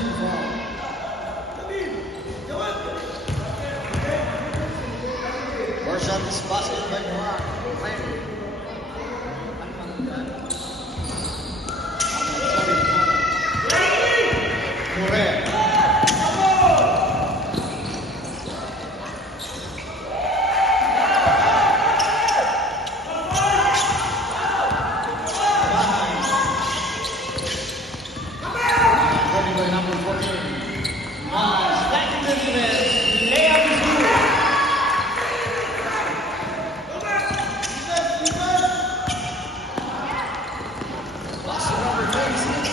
team foul. First shot is basket by Noah. Murray. Number 14. Back to the defense. Layup is good. Pass number 26.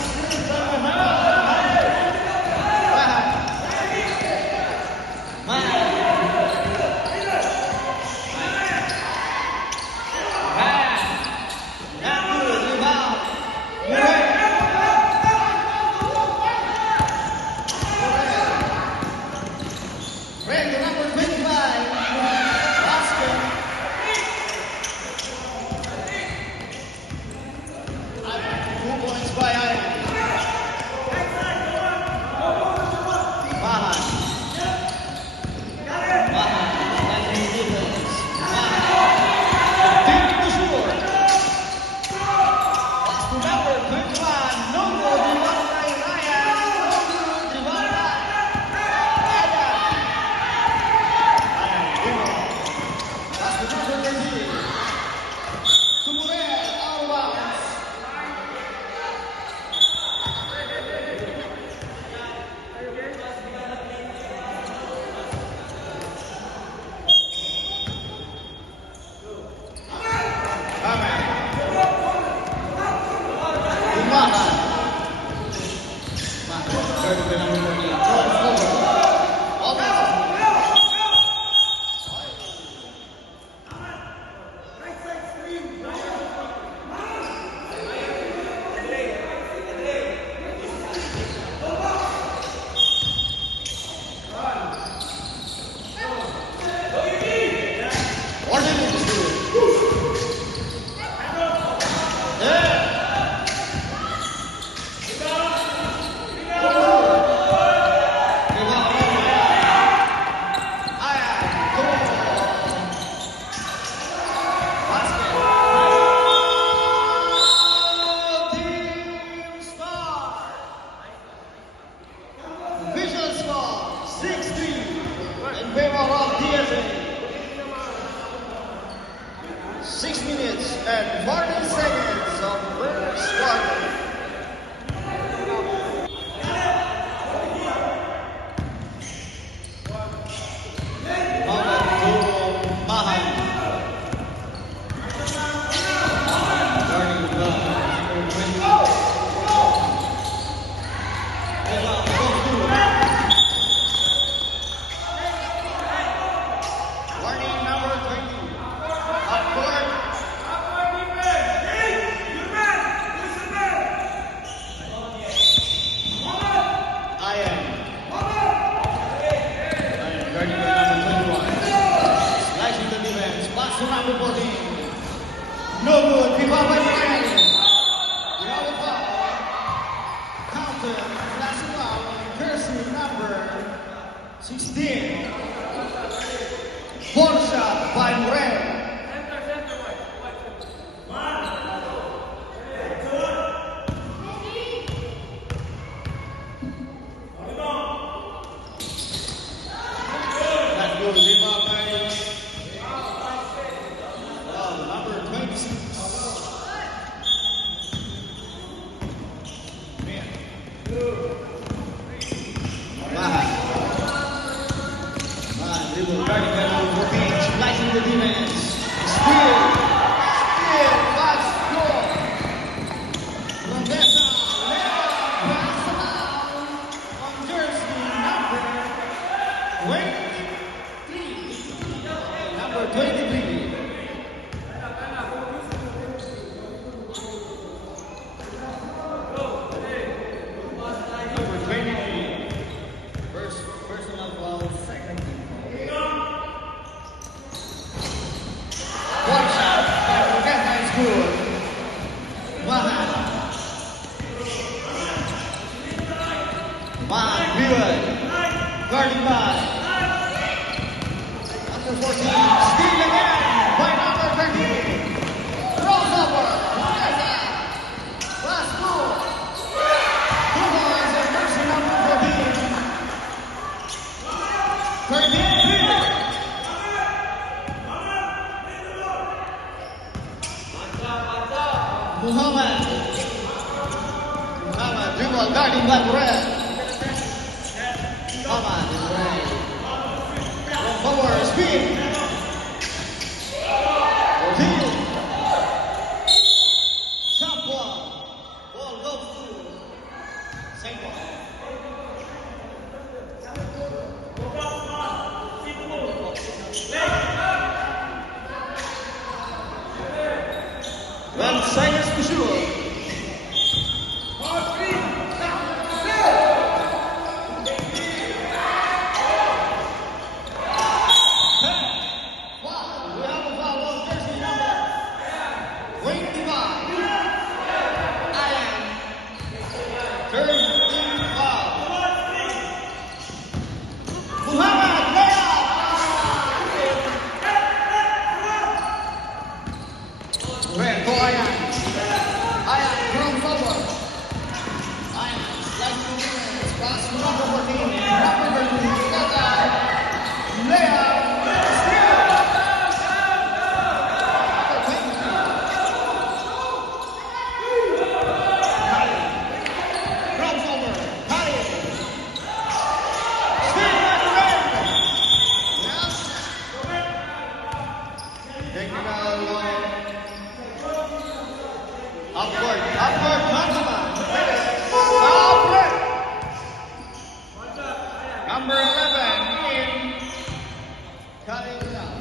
No good. Give up by Ryan. We have a foul. Counter. Last foul on jersey number 16. Ball shot by Morel. One Mahan Buell. Guarding by number 14. Steal again by number 13. Crossover. Last move. 2 points and mercy number 14. 13. Muhammad dribble guarding black red. Muhammad is ready. From forward, speed. 14. Shot one. Ball goes to Saquon. Well, seconds to shoot. Number 11 in cutting it out.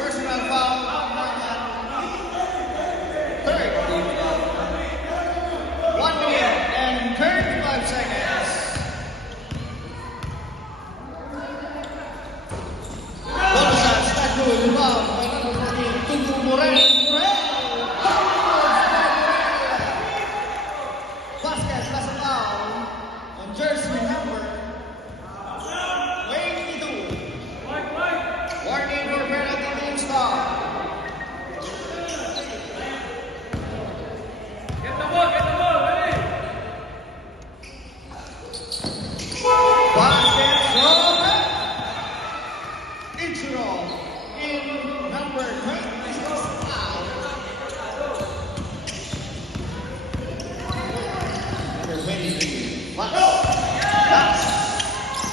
Personal foul. 1 minute and 35 seconds. Bonus shots, back to the foul. Tuntu Morel. Vasquez has a foul on jersey number 22. Warning for penalty team stop. Get the ball, ready? Vasquez over. Ichiro in number 26 foul. Number 23. Foul. That's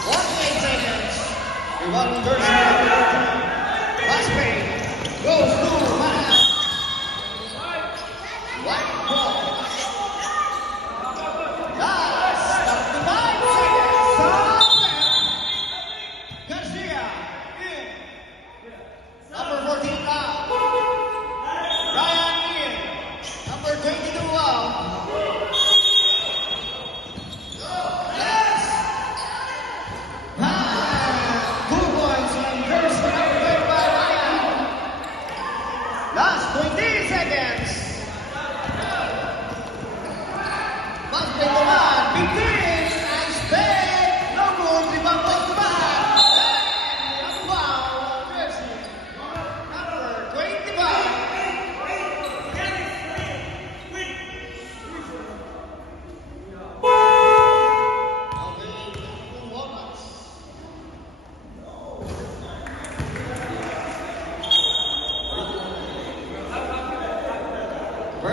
48 seconds. Rebound jersey number 13. Vasquez goes to Mahan. White ball. Last 35 seconds. Garcia in. Number 14 out. Ryan in. Number 22 out. Last. 2 points.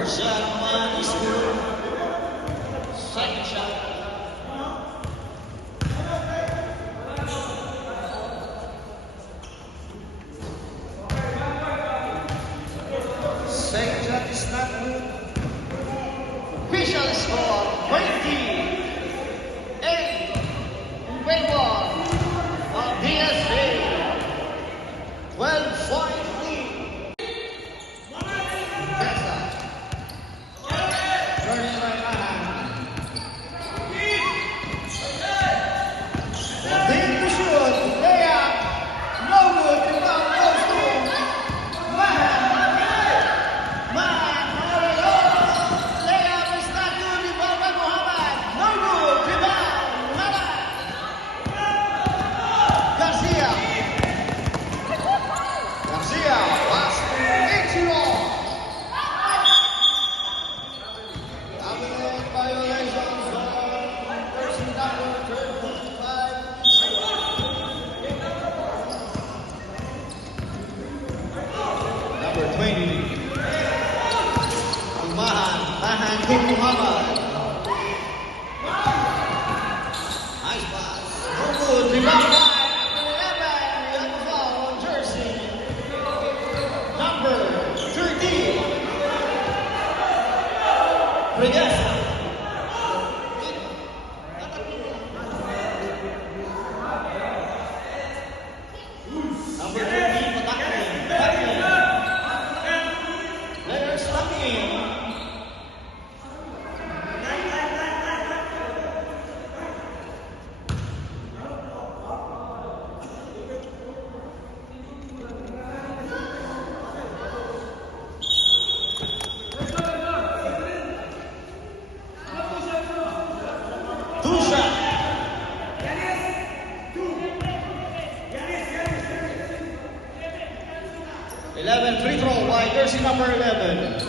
First shot man is good. Second shot. Second shot is not good. Official score 28 in favor of DSA. 12-point lead. Tessa. Turning right hand. Deep to shoot. Layup. No good. Rebound goes to Mahan. Layup is not good. Rebound by Muhammad. No good. Rebound. Muhammad. Garcia. Garcia. Pass to Ichiro. Dominant violations on person number 35. Number 20. Mahan. Mahan to Muhammad. Nice pass. No good. Rebound by number 11. We have a foul on jersey. Number 13. Regessa. Number 13, Patakli. Letters Patakli. Two shot. 11 free throw by jersey number 11.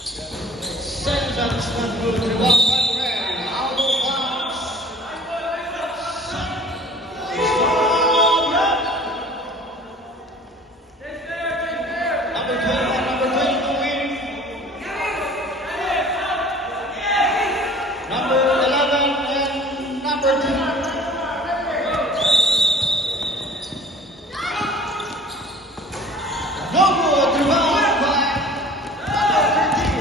Sends up not good. Rebound by Moran. Out of bounds. Number 21, number 22 win. Number 11 and number 2. No good. Rebound by number 13.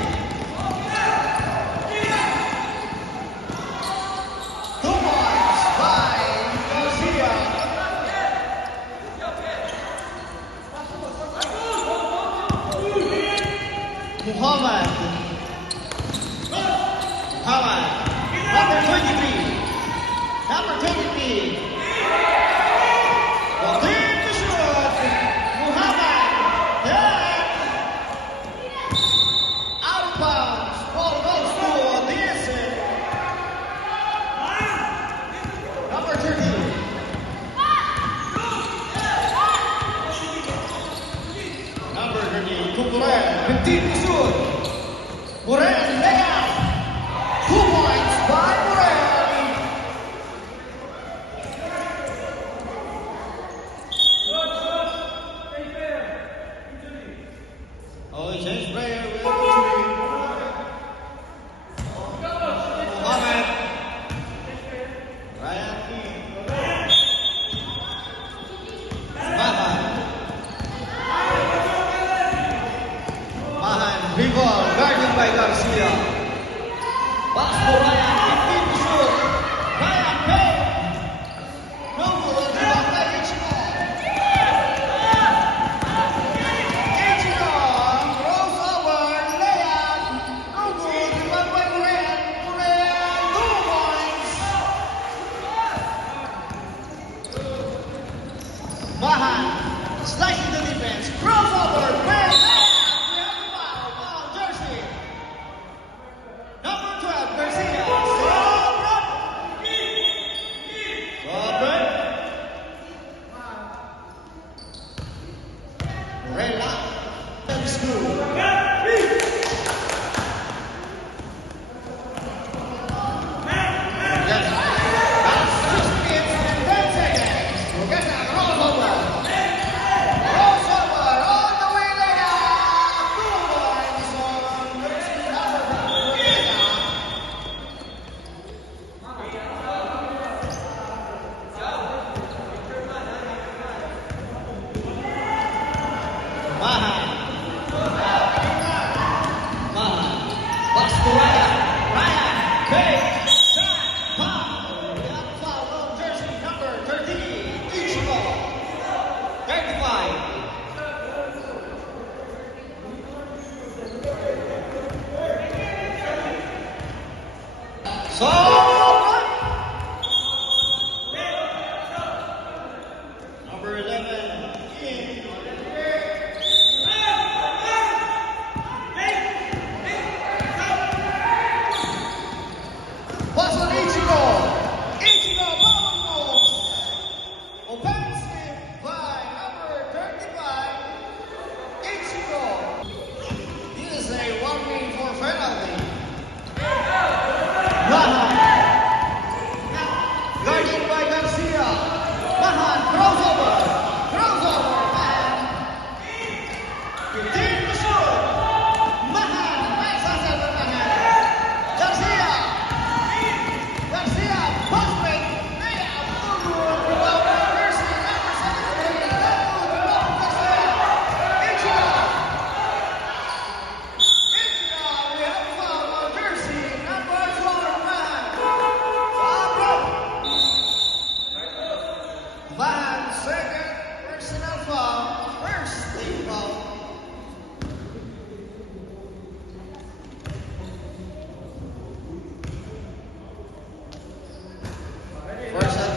2 points by Garcia. Muhammad. Muhammad. Number 23. Number 23. Deep to shoot. Muhammad. Out of bounds. Ball goes to DSA. Number 13. Number 13. Moran. 15 to shoot. Moran. Layup. 2 points by Moran. Oh, he changed player with Muhammad. Ryan King. Mahan. Mahan. Rebound. Guarded by Garcia. Pass to Ryan. 15 to shoot. Ryan Pay. No good. Rebound by Ichiro. Ichiro. Crossover. Layup. No good. Rebound by Moran. Moran. 2 points.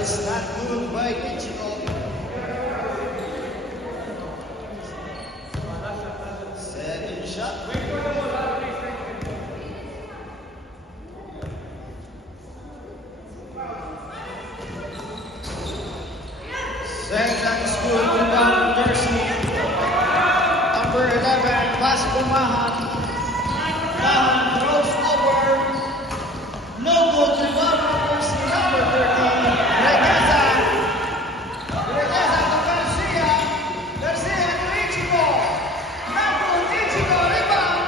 is not good by Ichiro. Second shot. Second is good. Rebound Jersey. Number 11, pass to Mahan. Mahan throws over. No good. Rebound Jersey. Number 13, Regueza. Regueza to Garcia. Garcia to Ichigo. Not good. Ichigo. Rebound.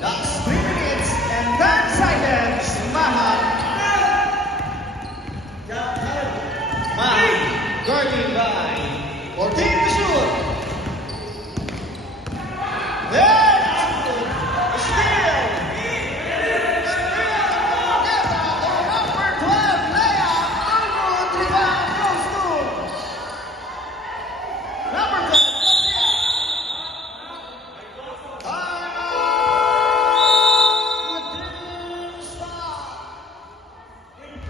That's 3 minutes and 10 seconds. Mahan. Mahan. Guarded by 14 to shoot. There. Steal. Number 12, layup. Good rebound goes to number 10.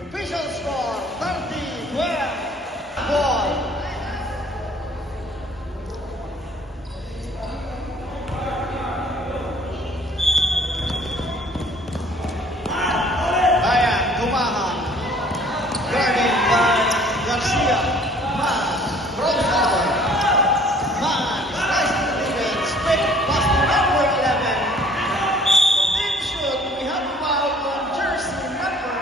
Official score 30-12. Ball. Bayan, Tumahan. Guarded by Garcia. Man, throws over. Man, nice to defense. Quick pass to number 11. Team shoot. We have a foul on jersey number.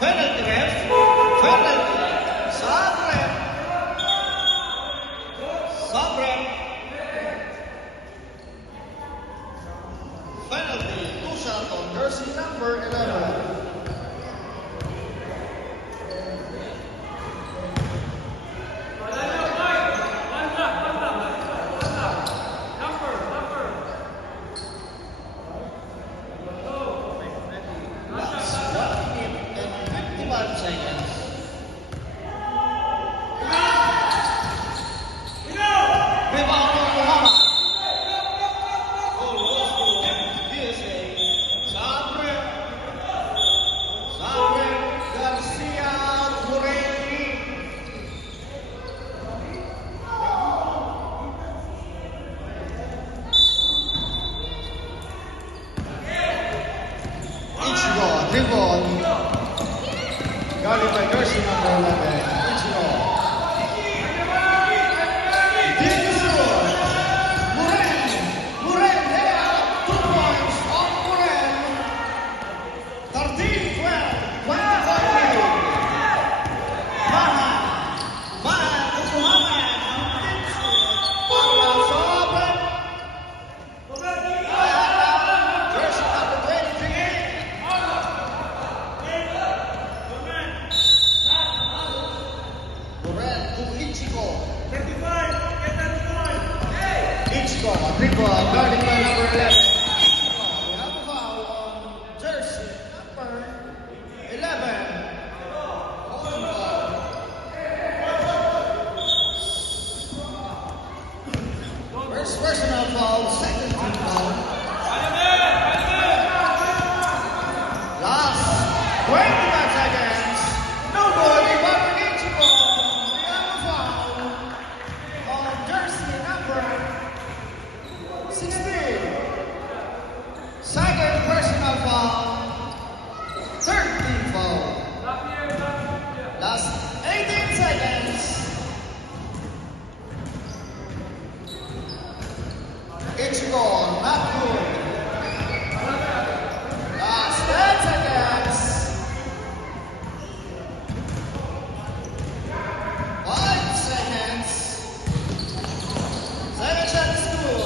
Penalty ref. Penalty. Sabre. Sabre. Penalty. 2 shot on jersey number 11. Last 1 minute and 51 seconds. Rebound to Muhammad. Goal goes to USA. Sabre. Sabre. Garcia. Morelli. Ichigo, dribble. Guarded by jersey number 11. Ichigo. This is good. Muren. Muren there. 2 points on Muren. 13-12. Mahan. Mahan to Muhammad. Para Sabre. Jersey number 23. Muren to Ichigo. Ichigo, dribble, guarded by number 11. We have a foul on jersey number 11. First personal foul, second team foul. Last 25 seconds. No good, rebound for Ichigo. We have a foul on jersey number 16. Second personal foul. Third team foul. Last 18 seconds. Ichigo, not good. Last 10 seconds. 5 seconds. 7 shots good.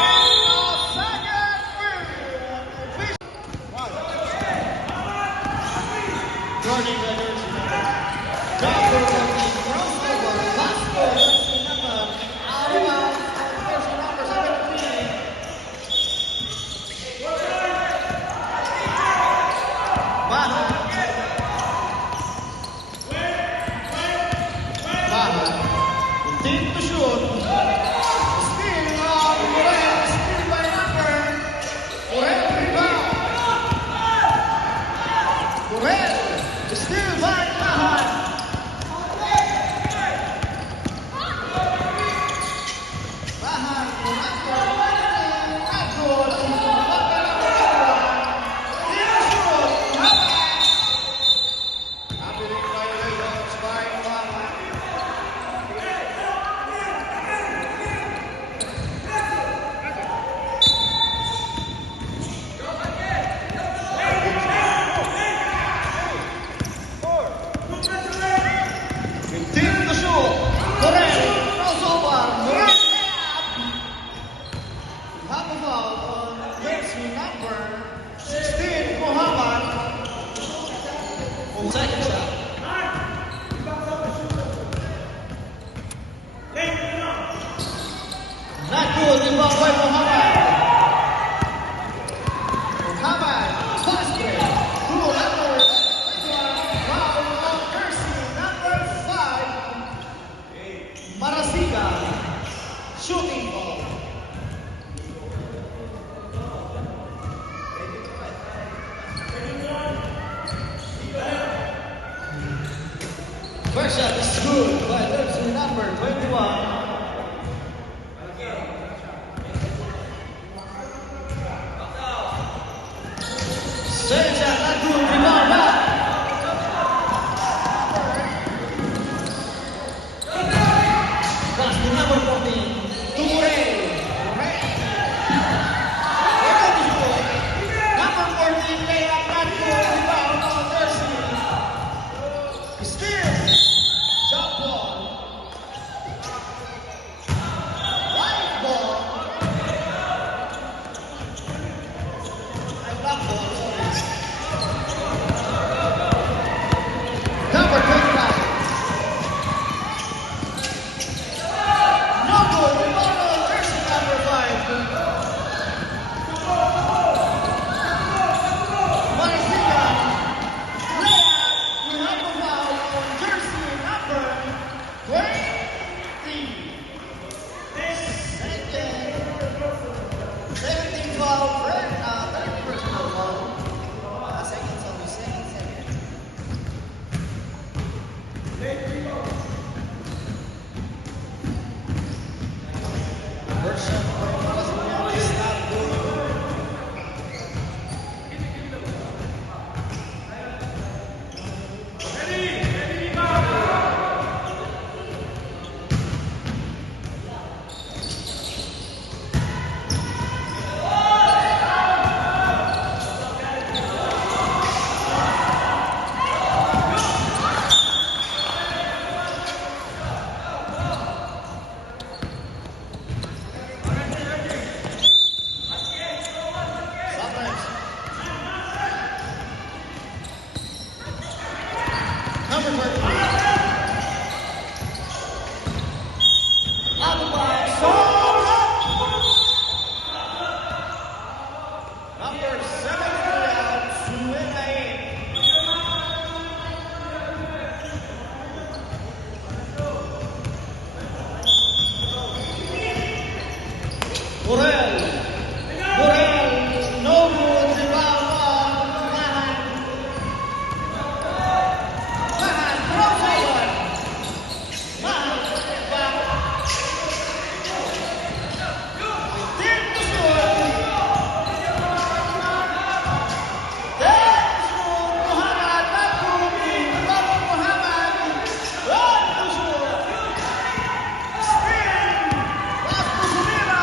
End of second period. Jordan Brothers. Number 14, crossover, last goal, jersey number, out of bounds, jersey number 17. Mahan. Mahan. 15 to shoot. Steal of Morel. Steal by number. Morel rebound. Morel. Steal by Mahan. Mahan. Not good. Steal shoot. Happening violations by Mahan. Second shot. Not good, rebound by Muhammad. Muhammad, fast break. Through number 21, foul on Mercy, number 5. Marasiga, shooting ball. First shot is good by Mercy, number 21. Second shot, not good, rebound back. Pass to number 14, to Morel. Number 14, layup, not good, rebound on Mercy. Steal, jump ball. White ball. And black ball, sorry. Number 29. No good. Rebound on Mercy, number 5. Marasiga. Layup. We have a foul on jersey number 20. 17 foul. Third personal foul. Seconds only. Second. First shot from Marasiga is not good. Summers. Number 13. Out of bounds. Number 7, Suenain. Morel. No good, rebound on Mahan. Mahan, crossover. Mahan, back. 15 to shoot. 10 to shoot. Muhammad, not good. Rebound on Muhammad. 1 to shoot. Spin. Pass to Sumira.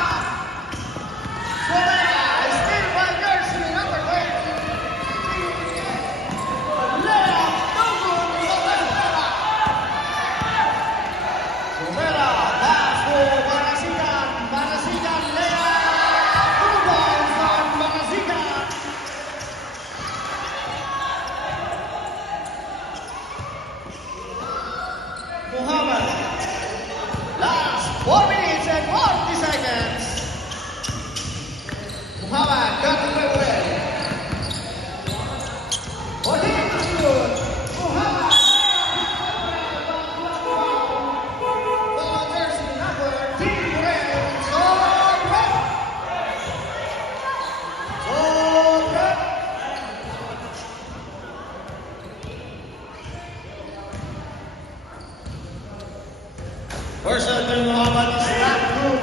Person bin Muhammad Islam Group.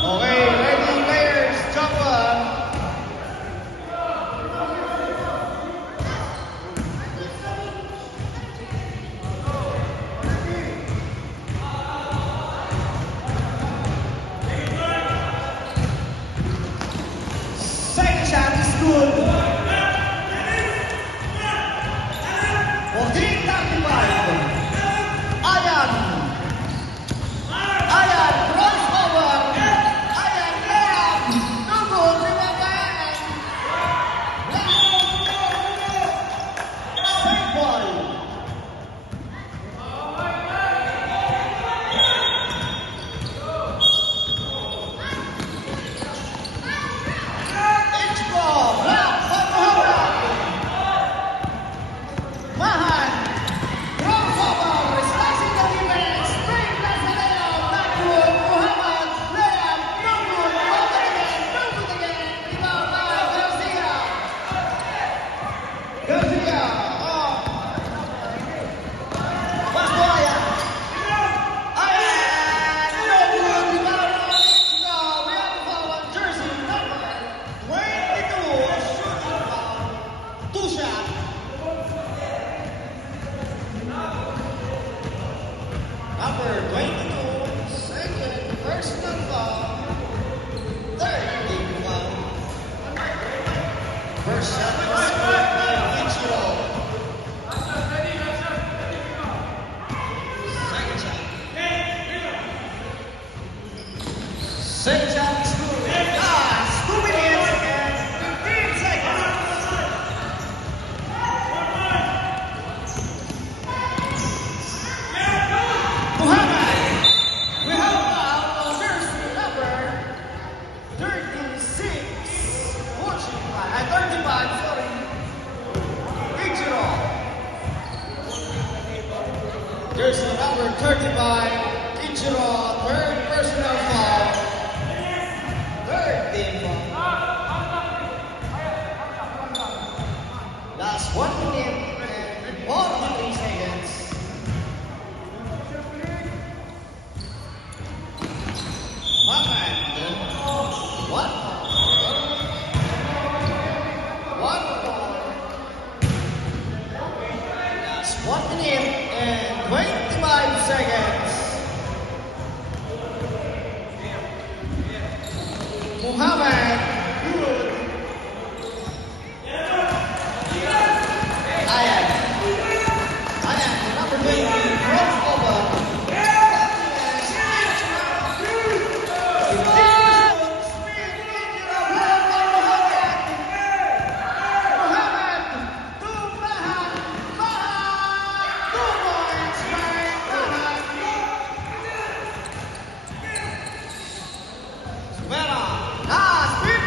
Okay, ready players, jump up. Second shot is good. 14-35. Ayan, crossover. Ayan, layup. No good, rebound. Save ball. It's ball. Block by Mahan. Crossover. Slicing the defense. Straight past the layup. Backward. Muhammad. Layup. No good. No good again. Rebound by Garcia. Garcia. Pass to Ayan. Ayan. No good. Rebound by Ichigo. We have a foul on jersey number 22. Shooting foul. Two shot. Number 22, second personal foul, third team foul. First shot was scored by Ichiro. Second shot. Second shot is good. Yes, 2 minutes and 15 seconds. Muhammad, we have a foul on jersey number 36. 35, sorry. Ichiro. Jersey number 35, Ichiro, third personal foul. Third team foul. Last 1 minute and 43 seconds. Muhammad, one ball. That's 1 minute and 25 seconds. Muhammad, good. Ayan, number 20, crossover. Last 15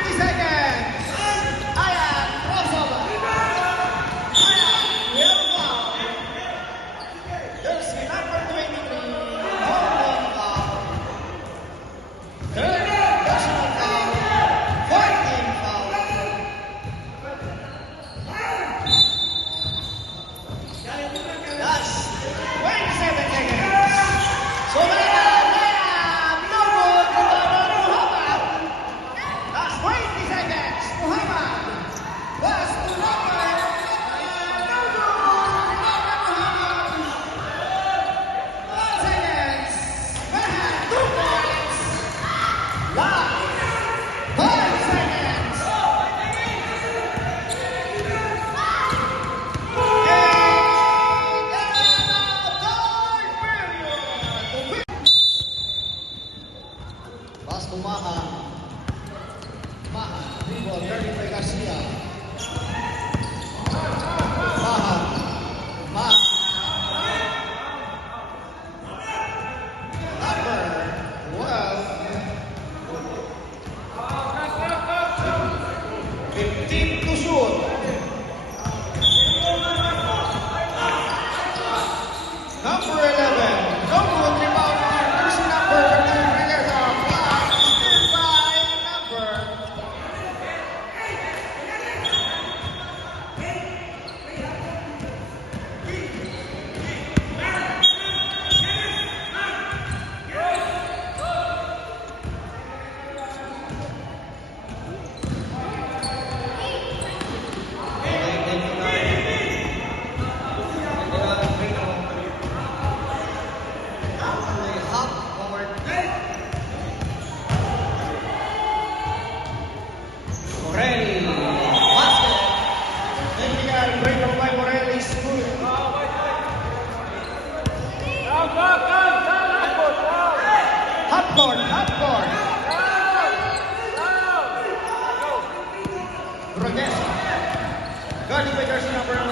guarded by jersey number 11,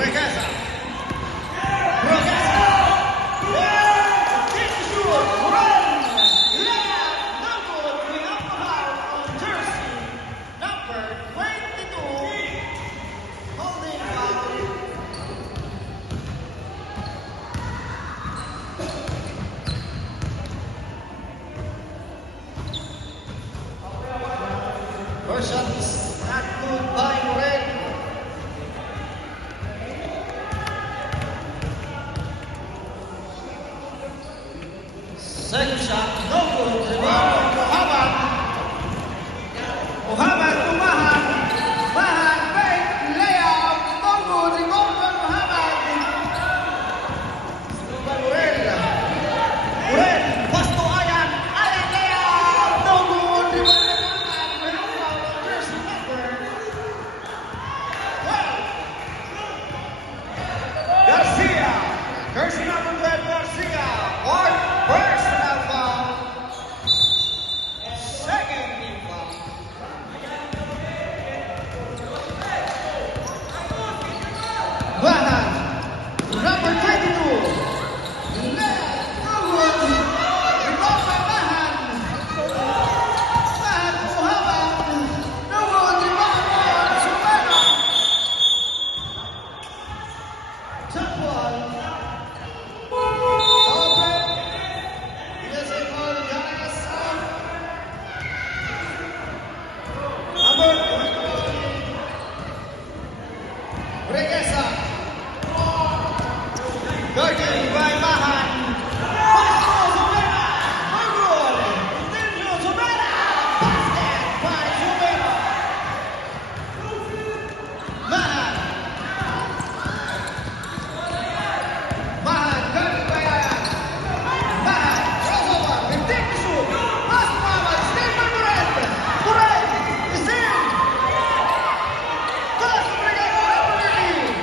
Regesa. Regesa. Yeah, this is your run. Yeah, no good. We have a foul on jersey number 22. Holding foul. First shot is not good by Red. Second shot, no good. Rebound, Muhammad. Muhammad to Mahan. Mahan, fake, layup, no good. Rebound by Muhammad. By Red. Red, pass to Ayan. Ayan, layup, no good. Rebound by Muhammad. We have foul on jersey number 12. Garcia. Jersey number 12, Garcia. Fourth personal foul. Second team foul. Bahan. Number 22. Left. Forward. Rebound by Bahan. Bahan to Muhammad. No good. Rebound by Sumera. Jump ball. Open. USA ball. Giannis out. Number 21. Regesa. Guarded by Mahan. Pass to Sumera. No good. Continue Sumera. Basket by Sumera. Mahan. Mahan, guarded by Ayan. Mahan, crossover, and take the shoot. Pass to Muhammad, stay by Durant. Durant is in. Pass to Regesa, number 13.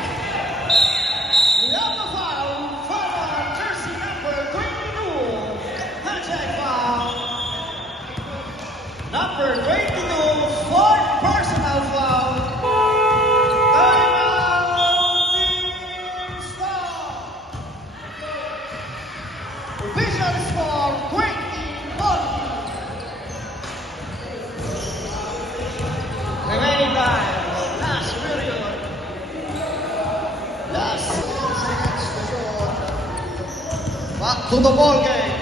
We have a foul. Foul on jersey number 22. Contact foul. Number 22, fourth personal foul. Timeout installed. Official score 20-40. Remaining time. Last period. Last 7 seconds to shoot. Back to the ball game.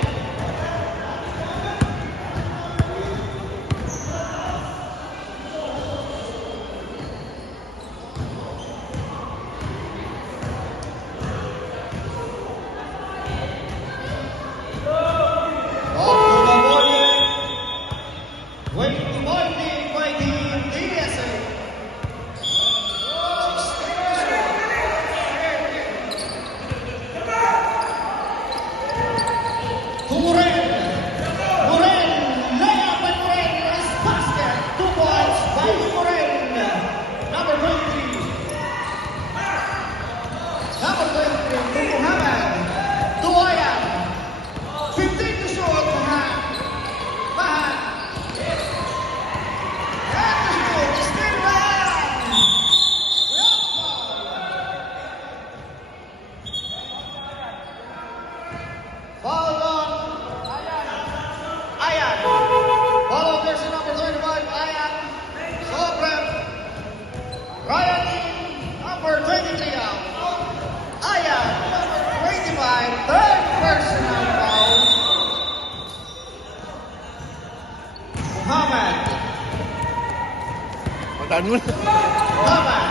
Tahan mo na. Muhammad.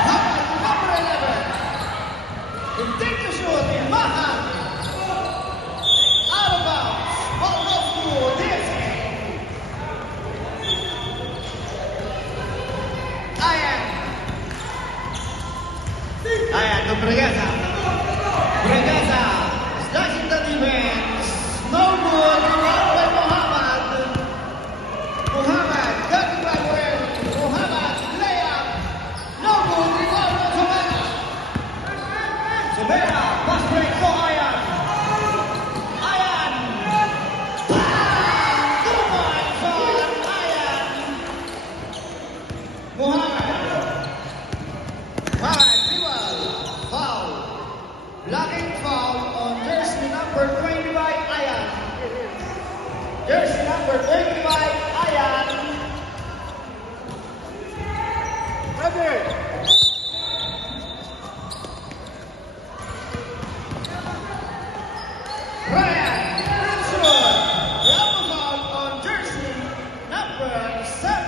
Muhammad, number 11. He takes the shot in Mahan. Out of bounds. Ball goes to this. Ayan. Ayan, to Regesa. Regesa. Slashing the defense. No good. Rebound by Muhammad. Muhammad. Dirty by Morel. Muhammad. Layup. No good. Rebound by Sumera. Sumera. Pass break to Ayan. Ayan. Bang! 2 points on Ayan. Muhammad. Ryan Johnson, Ramazan on jersey number 73.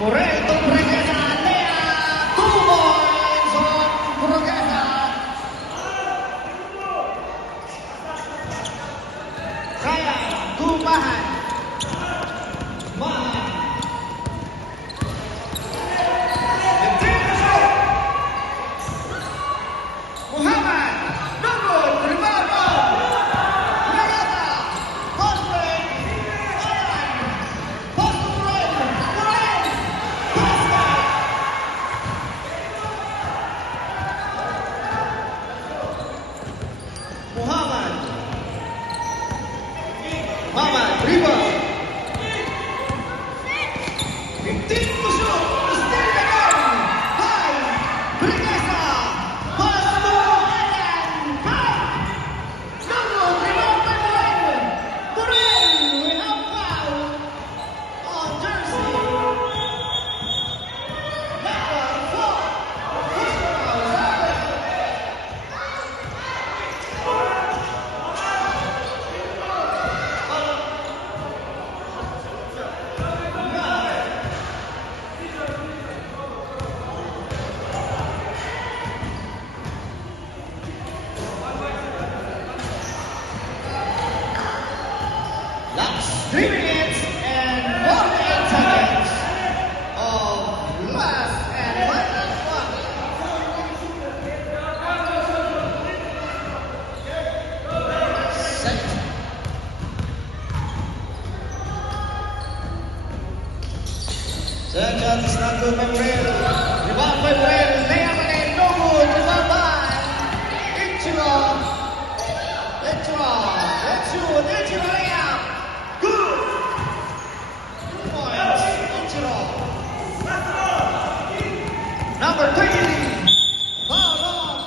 Morel to Burguesa, Lea, 2 points on Burguesa. Ryan to Mahan. Mahan. Muhammad, no good, rebound ball. Burguesa, post break. Ryan, post to Morel. Morel. Muhammad, rebound. 15 to shoot, still again. High, Burguesa, pass to Alan, high. No good, rebound by Morel. Morel will have foul on jersey number 4. Last 3 minutes and 48 seconds of last and final one. Set. Second is not good by Morel. Rebound by Morel. Layup again, no good. Rebound by Ichiro. Ichiro layup. Good. 2 points. Ichiro. Number 23. Foul on.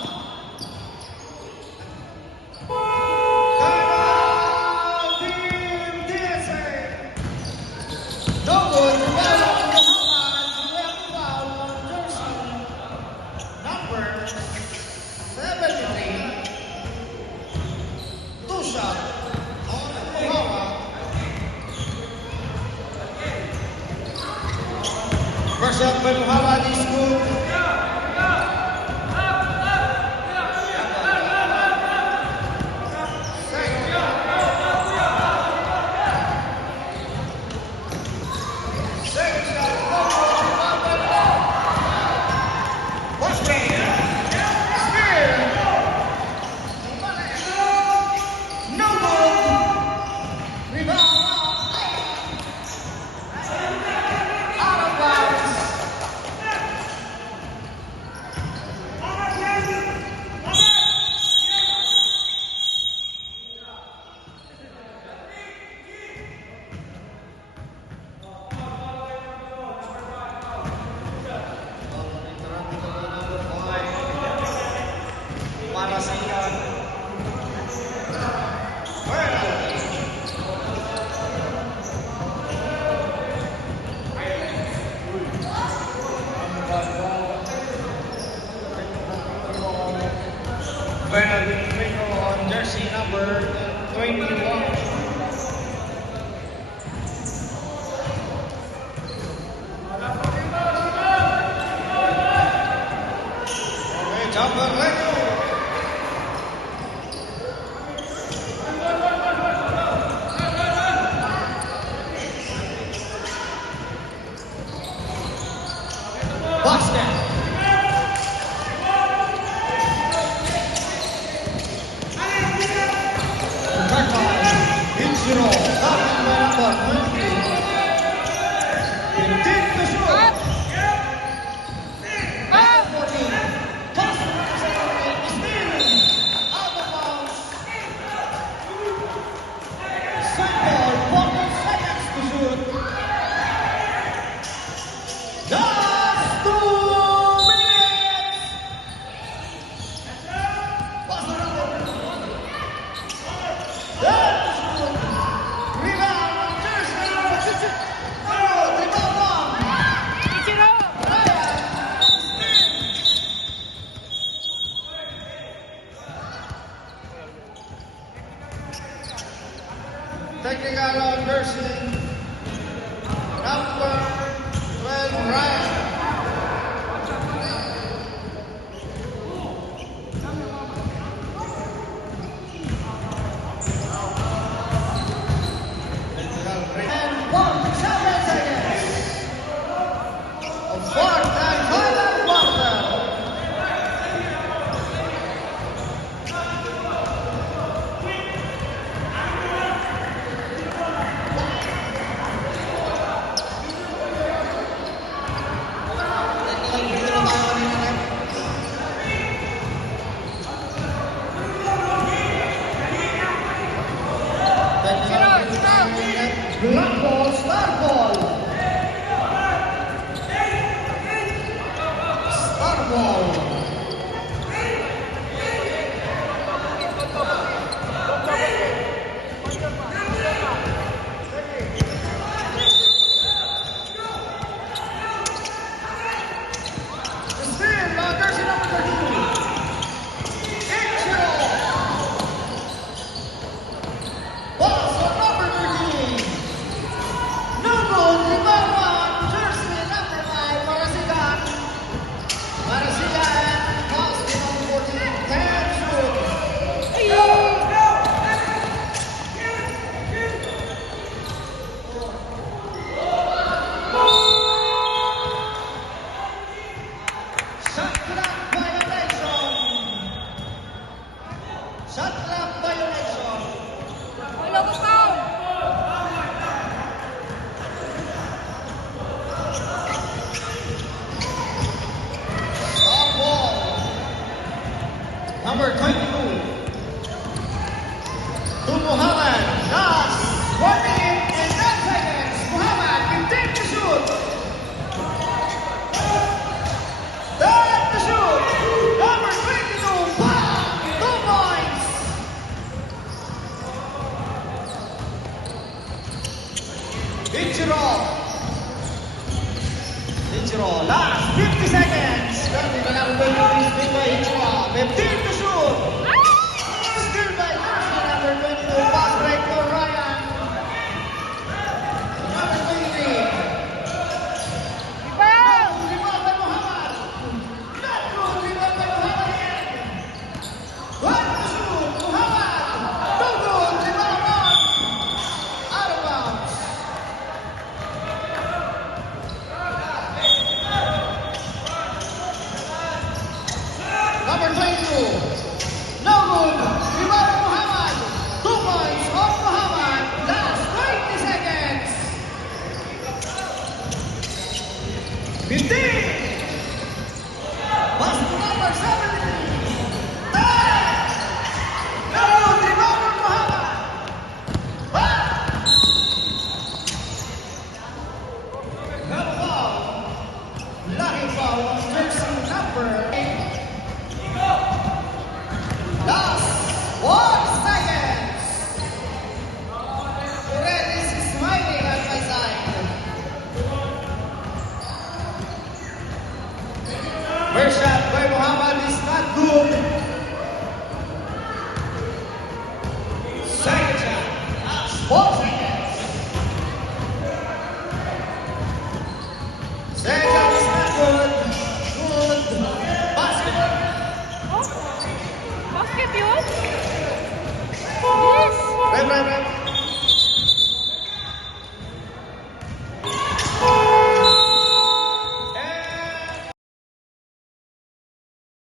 Timeout, Team DSA. No good. Rebound on Muhammad. We have foul on jersey number 73. 2 shot on Muhammad. First shot by Muhammad is good. Second shot, rebound by Muhammad. First game. Spear. No good. Rebound out of bounds. Black ball, star ball. Star ball. Jersey number 13. Angel. Ball number 13. Nuno Ribama, jersey number 5, Marasigan. Marasigan, pass number 14, 10 shoot. Shot clock violation. Shot clock violation. Wala ko foul. Stop ball. Number 22. To Muhammad. Last 1 minute and 10 seconds. Muhammad will take the shoot. Take the shoot. Number 22. Bam! 2 points. Ichiro. Ichiro. Last 50 seconds. Dati ka lang ba yung spin by Ichiro? 15 to shoot. Still by jersey number 22. Pass right to Ryan. Number 23. Rebound. Rebound by Muhammad. Not good. Rebound by Muhammad again. 1 to shoot. Muhammad. No good. Rebound on. Out of bounds. Number 22. No good. Rebound by Muhammad. 2 points off Muhammad. Last 20 seconds. 15. Pass to number 17. 10. No good. Rebound by Muhammad. No foul. Lucky foul on jersey number 8. Last 1 second. Red is smiling at my side. First shot by Muhammad is not good. Second shot. Last 4 seconds. Second shot is not good. Good. Basket. Basket yun? Yes. Right.